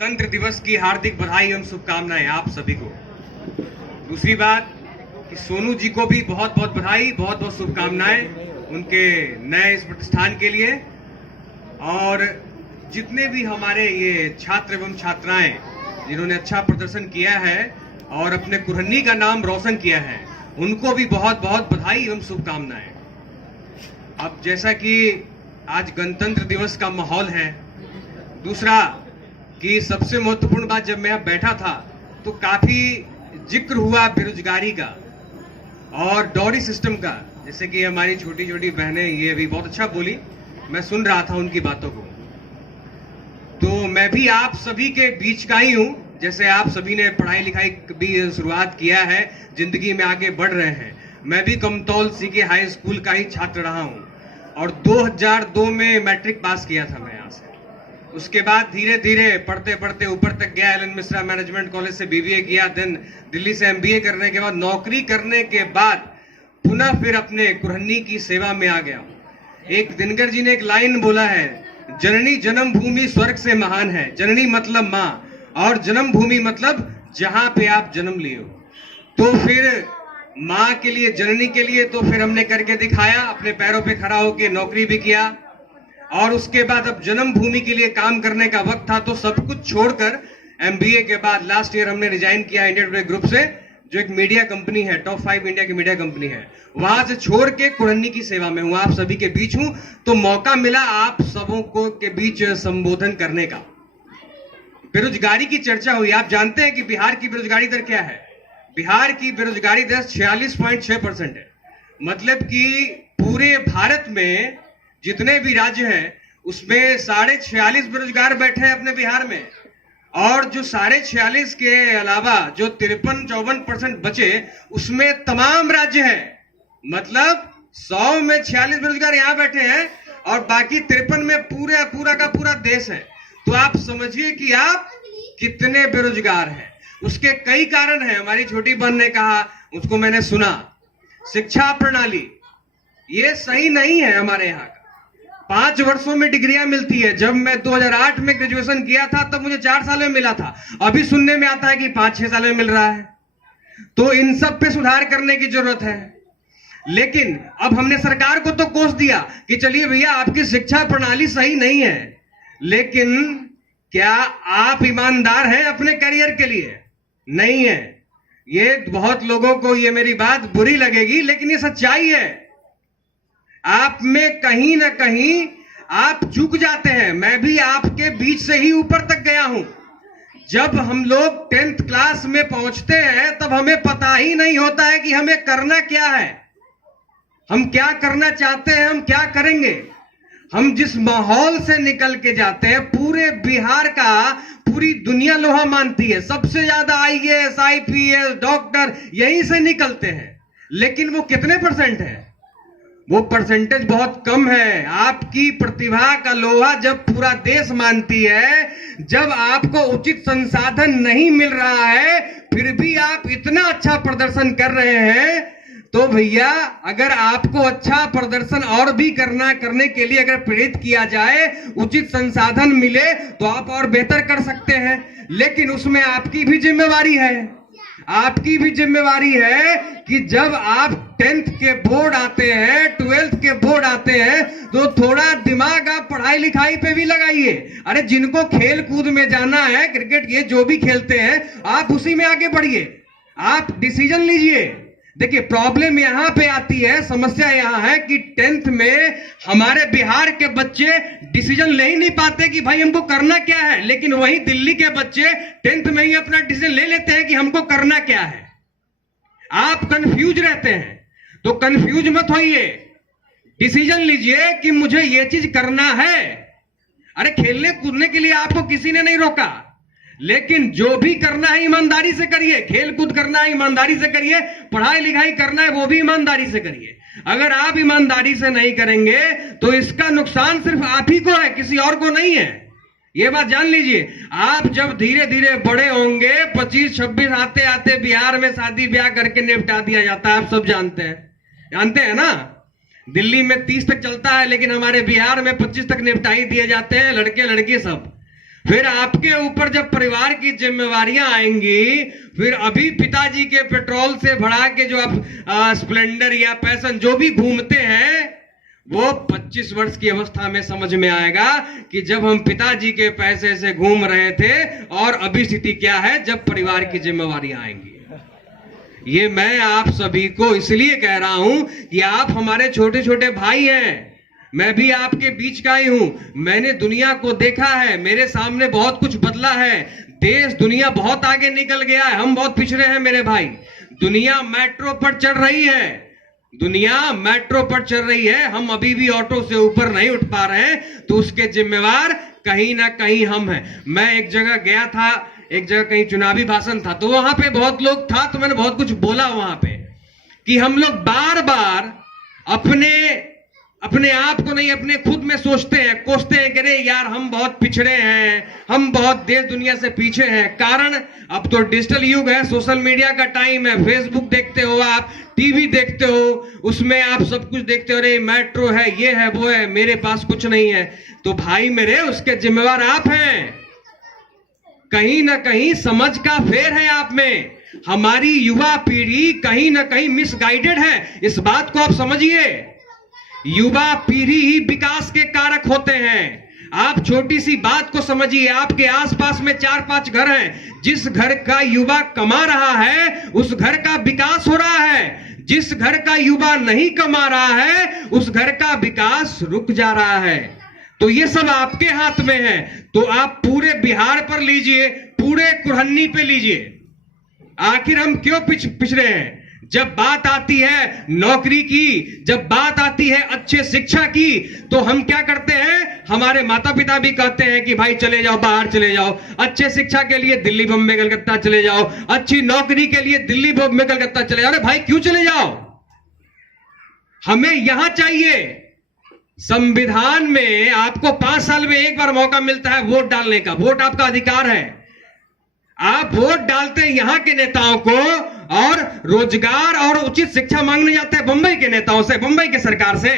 गणतंत्र दिवस की हार्दिक बधाई एवं शुभकामनाएं आप सभी को। दूसरी बात कि सोनू जी को भी बहुत बहुत बधाई, बहुत बहुत शुभकामनाएं उनके नए इस प्रतिष्ठान के लिए। और जितने भी हमारे ये छात्र एवं छात्राएं जिन्होंने अच्छा प्रदर्शन किया है और अपने कुरहनी का नाम रोशन किया है, उनको भी बहुत बहुत बधाई एवं शुभकामनाएं। अब जैसा कि आज गणतंत्र दिवस का माहौल है, दूसरा कि सबसे महत्वपूर्ण बात, जब मैं बैठा था तो काफी जिक्र हुआ बेरोजगारी का और डॉरी सिस्टम का। जैसे कि हमारी छोटी छोटी बहनें ये भी बहुत अच्छा बोली, मैं सुन रहा था उनकी बातों को। तो मैं भी आप सभी के बीच का ही हूं। जैसे आप सभी ने पढ़ाई लिखाई भी शुरुआत किया है, जिंदगी में आगे बढ़ रहे हैं, मैं भी कमतौल सीके हाई स्कूल का ही छात्र रहा हूं और 2002 में मैट्रिक पास किया था मैं यहाँ से। उसके बाद धीरे धीरे पढ़ते पढ़ते ऊपर तक गया। L N Mishra management college से बीबीए किया, देन दिल्ली से एमबीए करने के बाद नौकरी करने के बाद पुनः फिर अपने कुरहनी की सेवा में आ गया। एक दिनकर जी ने एक लाइन बोला है, जननी जन्म भूमि स्वर्ग से महान है। जननी मतलब माँ और जन्म भूमि मतलब जहां पे आप जन्म लिए हो। तो फिर माँ के लिए, जननी के लिए तो फिर हमने करके दिखाया, अपने पैरों पे खड़ा होकर नौकरी भी किया। और उसके बाद अब जन्मभूमि के लिए काम करने का वक्त था, तो सब कुछ छोड़कर एमबीए के बाद लास्ट ईयर हमने रिजाइन किया इंडिया टुडे ग्रुप से, जो एक मीडिया कंपनी है, टॉप 5 इंडिया की मीडिया कंपनी है। वहां से छोड़ के कुरहनी की सेवा में हूं, आप सभी के बीच हूं। तो मौका मिला आप सबों को के बीच संबोधन करने का। बेरोजगारी की चर्चा हुई। आप जानते हैं कि बिहार की बेरोजगारी दर क्या है? बिहार की बेरोजगारी दर 46.6% है। मतलब कि पूरे भारत में जितने भी राज्य हैं उसमें 46.5 बेरोजगार बैठे हैं अपने बिहार में। और जो 46.5 के अलावा जो 53-54% बचे, उसमें तमाम राज्य हैं। मतलब 100 में 46 बेरोजगार यहां बैठे हैं और बाकी 53 में पूरा का पूरा देश है। तो आप समझिए कि आप कितने बेरोजगार हैं। उसके कई कारण हैं। हमारी छोटी बहन ने कहा, उसको मैंने सुना, शिक्षा प्रणाली ये सही नहीं है। हमारे यहाँ 5 वर्षों में डिग्रियां मिलती है। जब मैं 2008 में ग्रेजुएशन किया था तब मुझे 4 साल में मिला था। अभी सुनने में आता है कि 5-6 साल में मिल रहा है। तो इन सब पे सुधार करने की जरूरत है। लेकिन अब हमने सरकार को तो कोस दिया कि चलिए भैया आपकी शिक्षा प्रणाली सही नहीं है, लेकिन क्या आप ईमानदार हैं अपने करियर के लिए? नहीं है। ये बहुत लोगों को ये मेरी बात बुरी लगेगी, लेकिन ये सच्चाई है। आप में कहीं ना कहीं आप झुक जाते हैं। मैं भी आपके बीच से ही ऊपर तक गया हूं। जब हम लोग 10th क्लास में पहुंचते हैं तब हमें पता ही नहीं होता है कि हमें करना क्या है, हम क्या करना चाहते हैं, हम क्या करेंगे। हम जिस माहौल से निकल के जाते हैं, पूरे बिहार का पूरी दुनिया लोहा मानती है। सबसे ज्यादा आईएएस, आईपीएस, डॉक्टर यहीं से निकलते हैं। लेकिन वो कितने परसेंट है? वो परसेंटेज बहुत कम है। आपकी प्रतिभा का लोहा जब पूरा देश मानती है, जब आपको उचित संसाधन नहीं मिल रहा है, फिर भी आप इतना अच्छा प्रदर्शन कर रहे हैं, तो भैया अगर आपको अच्छा प्रदर्शन और भी करने के लिए अगर प्रेरित किया जाए, उचित संसाधन मिले, तो आप और बेहतर कर सकते हैं। लेकिन उसमें आपकी भी जिम्मेवारी है। आपकी भी जिम्मेवारी है कि जब आप 10th के बोर्ड आते हैं, 12th के बोर्ड आते हैं, तो थोड़ा दिमाग आप पढ़ाई लिखाई पे भी लगाइए। अरे जिनको खेल कूद में जाना है, क्रिकेट ये जो भी खेलते हैं, आप उसी में आगे बढ़िए, आप डिसीजन लीजिए। देखिए प्रॉब्लम यहां पे आती है, समस्या यहां है कि 10th में हमारे बिहार के बच्चे डिसीजन ले ही नहीं पाते कि भाई हमको करना क्या है। लेकिन वहीं दिल्ली के बच्चे 10th में ही अपना डिसीजन ले लेते हैं कि हमको करना क्या है। आप कंफ्यूज रहते हैं, तो कंफ्यूज मत होइए, डिसीजन लीजिए कि मुझे ये चीज करना है। अरे खेलने कूदने के लिए आपको किसी ने नहीं रोका, लेकिन जो भी करना है ईमानदारी से करिए। खेल कूद करना है ईमानदारी से करिए, पढ़ाई लिखाई करना है वो भी ईमानदारी से करिए। अगर आप ईमानदारी से नहीं करेंगे तो इसका नुकसान सिर्फ आप ही को है, किसी और को नहीं है। ये बात जान लीजिए। आप जब धीरे धीरे बड़े होंगे, 25-26 आते आते बिहार में शादी ब्याह करके निपटा दिया जाता है। आप सब जानते हैं ना। दिल्ली में 30 तक चलता है, लेकिन हमारे बिहार में 25 तक निपटा ही दिए जाते हैं, लड़के लड़की सब। फिर आपके ऊपर जब परिवार की जिम्मेवारियां आएंगी, फिर अभी पिताजी के पेट्रोल से भरा के जो आप स्प्लेंडर या पैशन जो भी घूमते हैं, वो 25 वर्ष की अवस्था में समझ में आएगा कि जब हम पिताजी के पैसे से घूम रहे थे और अभी स्थिति क्या है जब परिवार की जिम्मेवारियां आएंगी। ये मैं आप सभी को इसलिए कह रहा हूं कि आप हमारे छोटे छोटे भाई हैं, मैं भी आपके बीच का ही हूं। मैंने दुनिया को देखा है, मेरे सामने बहुत कुछ बदला है, देश दुनिया बहुत आगे निकल गया है, हम बहुत पिछड़े हैं मेरे भाई। दुनिया मेट्रो पर चढ़ रही है, दुनिया मेट्रो पर चल रही है, हम अभी भी ऑटो से ऊपर नहीं उठ पा रहे हैं, तो उसके जिम्मेवार कहीं ना कहीं हम हैं। मैं एक जगह गया था, एक जगह कहीं चुनावी भाषण था, तो वहां पे बहुत लोग था, तो मैंने बहुत कुछ बोला वहां पे कि हम लोग बार बार अपने आप को नहीं, अपने खुद में सोचते हैं, कोसते हैं कि अरे यार हम बहुत पिछड़े हैं, हम बहुत देश दुनिया से पीछे हैं। कारण अब तो डिजिटल युग है, सोशल मीडिया का टाइम है, फेसबुक देखते हो आप, टीवी देखते हो, उसमें आप सब कुछ देखते हो, अरे मेट्रो है, ये है, वो है, मेरे पास कुछ नहीं है। तो भाई मेरे, उसके जिम्मेवार आप हैं। कहीं ना कहीं समझ का फेर है आप में। हमारी युवा पीढ़ी कहीं ना कहीं मिसगाइडेड है, इस बात को आप समझिए। युवा पीढ़ी ही विकास के कारक होते हैं। आप छोटी सी बात को समझिए, आपके आसपास में 4-5 घर हैं, जिस घर का युवा कमा रहा है उस घर का विकास हो रहा है, जिस घर का युवा नहीं कमा रहा है उस घर का विकास रुक जा रहा है। तो ये सब आपके हाथ में है। तो आप पूरे बिहार पर लीजिए, पूरे कुरहन्नी पे लीजिए, आखिर हम क्यों पिछड़े हैं। जब बात आती है नौकरी की, जब बात आती है अच्छे शिक्षा की, तो हम क्या करते हैं, हमारे माता पिता भी कहते हैं कि भाई चले जाओ, बाहर चले जाओ, अच्छे शिक्षा के लिए दिल्ली बम्बई कलकत्ता चले जाओ, अच्छी नौकरी के लिए दिल्ली बम्बई कलकत्ता चले जाओ। अरे भाई क्यों चले जाओ, हमें यहां चाहिए। संविधान में आपको 5 साल में एक बार मौका मिलता है वोट डालने का, वोट आपका अधिकार है। आप वोट डालते हैं यहां के नेताओं को और रोजगार और उचित शिक्षा मांगने जाते हैं बंबई के नेताओं से, बंबई की सरकार से।